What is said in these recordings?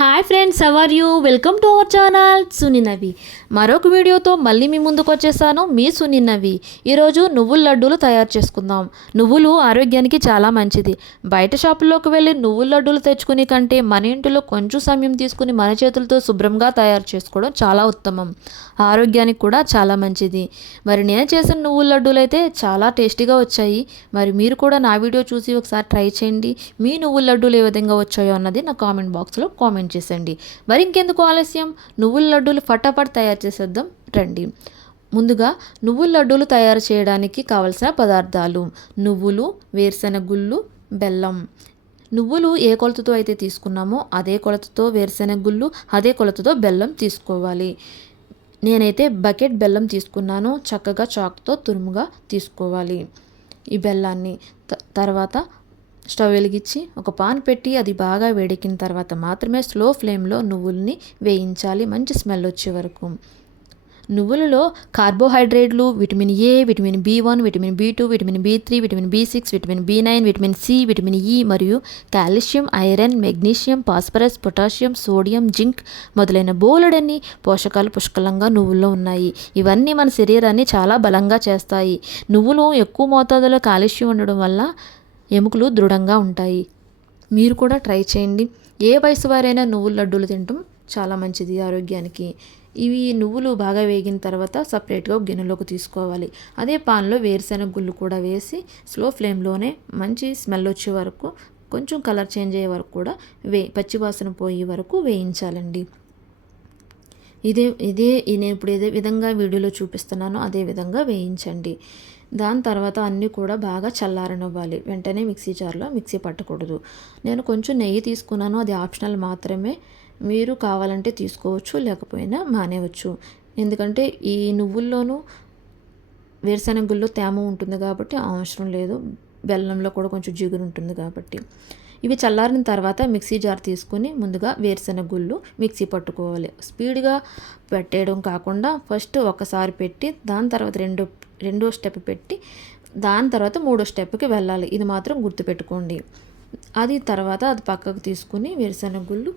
Hi friends our you welcome to our channel సునినవి మరొక వీడియోతో మళ్ళీ మీ ముందుకు వచ్చేసాను మీ సునినవి ఈరోజు నువ్వుల లడ్డూలు తయారు చేసుకుందాం. నువ్వులు ఆరోగ్యానికి చాలా మంచిది. బయట షాపుల్లోకి వెళ్ళి నువ్వుల లడ్డూలు తెచ్చుకునే కంటే మన ఇంటిలో కొంచెం సమయం తీసుకుని మన చేతులతో శుభ్రంగా తయారు చేసుకోవడం చాలా ఉత్తమం. ఆరోగ్యానికి కూడా చాలా మంచిది. మరి నేను చేసిన నువ్వుల లడ్డూలు అయితే చాలా టేస్టీగా వచ్చాయి. మరి మీరు కూడా నా వీడియో చూసి ఒకసారి ట్రై చేయండి. మీ నువ్వుల లడ్డూలు ఏ విధంగా వచ్చాయో అన్నది నా కామెంట్ బాక్స్లో కామెంట్ చేసేయండి. మరి ఇంకెందుకు ఆలస్యం? నువ్వుల లడ్డూలు ఫటాఫట్ తయారు చేసేద్దాం. రండి. ముందుగా నువ్వుల లడ్డూలు తయారు చేయడానికి కావలసిన పదార్థాలు. నువ్వులు వేరుశనగగుళ్ళు బెల్లం. నువ్వులు ఏ కొలతతో అయితే తీసుకున్నామో అదే కొలతతో వేరుశెనగ గుళ్ళు అదే కొలతతో బెల్లం తీసుకోవాలి. నేనైతే బకెట్ బెల్లం తీసుకున్నాను. చక్కగా చాక్తో తురుముగా తీసుకోవాలి ఈ బెల్లాన్ని. త- తర్వాత స్టవ్ వెలిగించి ఒక పాన్ పెట్టి అది బాగా వేడెక్కిన తర్వాత మాత్రమే స్లో ఫ్లేమ్లో నువ్వుల్ని వేయించాలి. మంచి స్మెల్ వచ్చే వరకు. నువ్వులలో కార్బోహైడ్రేట్లు vitamin A vitamin B one vitamin B two vitamin B three vitamin B six vitamin B nine vitamin C vitamin E మరియు calcium iron magnesium phosphorus potassium sodium zinc మొదలైన బోలెడన్ని పోషకాలు పుష్కలంగా నువ్వుల్లో ఉన్నాయి. ఇవన్నీ మన శరీరాన్ని చాలా బలంగా చేస్తాయి. నువ్వులు ఎక్కువ మోతాదులో కాల్షియం ఉండడం వల్ల ఎముకలు దృఢంగా ఉంటాయి. మీరు కూడా ట్రై చేయండి. ఏ వయసు వారైనా నువ్వుల లడ్డూలు తినటం చాలా మంచిది ఆరోగ్యానికి. ఇవి నువ్వులు బాగా వేగిన తర్వాత సపరేట్గా గిన్నెలోకి తీసుకోవాలి. అదే పాన్లో వేరుశెనగ గుళ్ళు కూడా వేసి స్లో ఫ్లేమ్లోనే మంచి స్మెల్ వచ్చే వరకు కొంచెం కలర్ చేంజ్ అయ్యే వరకు కూడా వే పచ్చివాసన పోయే వరకు వేయించాలండి. ఇదే ఇదే నేను ఇప్పుడు ఏదే విధంగా వీడియోలో చూపిస్తున్నానో అదే విధంగా వేయించండి. దాని తర్వాత అన్నీ కూడా బాగా చల్లారనివ్వాలి. వెంటనే మిక్సీ జార్లో మిక్సీ పట్టకూడదు. నేను కొంచెం నెయ్యి తీసుకున్నాను అది ఆప్షనల్ మాత్రమే. మీరు కావాలంటే తీసుకోవచ్చు లేకపోయినా మానేవచ్చు ఎందుకంటే ఈ నువ్వుల్లోనూ వేరుశనగుల్లో తేమ ఉంటుంది కాబట్టి అవసరం లేదు. బెల్లంలో కూడా కొంచెం జిగురు ఉంటుంది కాబట్టి. ఇవి చల్లారిన తర్వాత మిక్సీ జార్ తీసుకొని ముందుగా వేరుశెనగ గుళ్ళు మిక్సీ పట్టుకోవాలి. స్పీడ్గా పెట్టేయడం కాకుండా ఫస్ట్ ఒకసారి పెట్టి దాని తర్వాత రెండో రెండో స్టెప్ పెట్టి దాని తర్వాత మూడో స్టెప్కి వెళ్ళాలి. ఇది మాత్రం గుర్తుపెట్టుకోండి. అది తర్వాత అది పక్కకు తీసుకుని వేరుశెనగ గుళ్ళు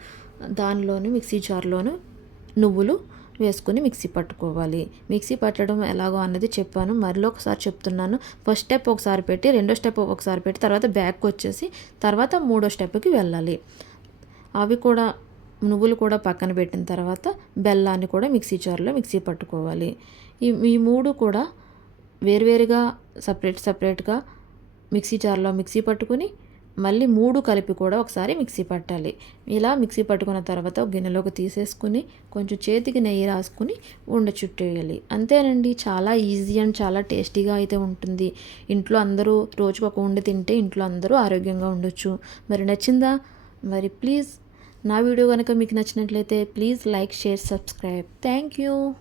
దానిలోనూ మిక్సీ జార్లోను నువ్వులు వేసుకుని మిక్సీ పట్టుకోవాలి. మిక్సీ పట్టడం ఎలాగో అన్నది చెప్పాను. మరలో ఒకసారి చెప్తున్నాను. ఫస్ట్ స్టెప్ ఒకసారి పెట్టి రెండో స్టెప్ ఒకసారి పెట్టి తర్వాత బ్యాక్ వచ్చేసి తర్వాత మూడో స్టెప్కి వెళ్ళాలి. అవి కూడా నువ్వులు కూడా పక్కన పెట్టిన తర్వాత బెల్లాన్ని కూడా మిక్సీ జార్లో మిక్సీ పట్టుకోవాలి. ఈ ఈ మూడు కూడా వేరువేరుగా సపరేట్ సపరేట్గా మిక్సీ జార్లో మిక్సీ పట్టుకుని మళ్ళీ మూడు కలిపి కూడా ఒకసారి మిక్సీ పట్టాలి. ఇలా మిక్సీ పట్టుకున్న తర్వాత గిన్నెలోకి తీసేసుకుని కొంచెం చేతికి నెయ్యి రాసుకుని ఉండ చుట్టేయాలి. అంతేనండి చాలా ఈజీ అండ్ చాలా టేస్టీగా అయితే ఉంటుంది. ఇంట్లో అందరూ రోజుకు ఒక ఉండి తింటే ఇంట్లో అందరూ ఆరోగ్యంగా ఉండొచ్చు. మరి నచ్చిందా? మరి ప్లీజ్ నా వీడియో కనుక మీకు నచ్చినట్లయితే please like share subscribe. Thank you.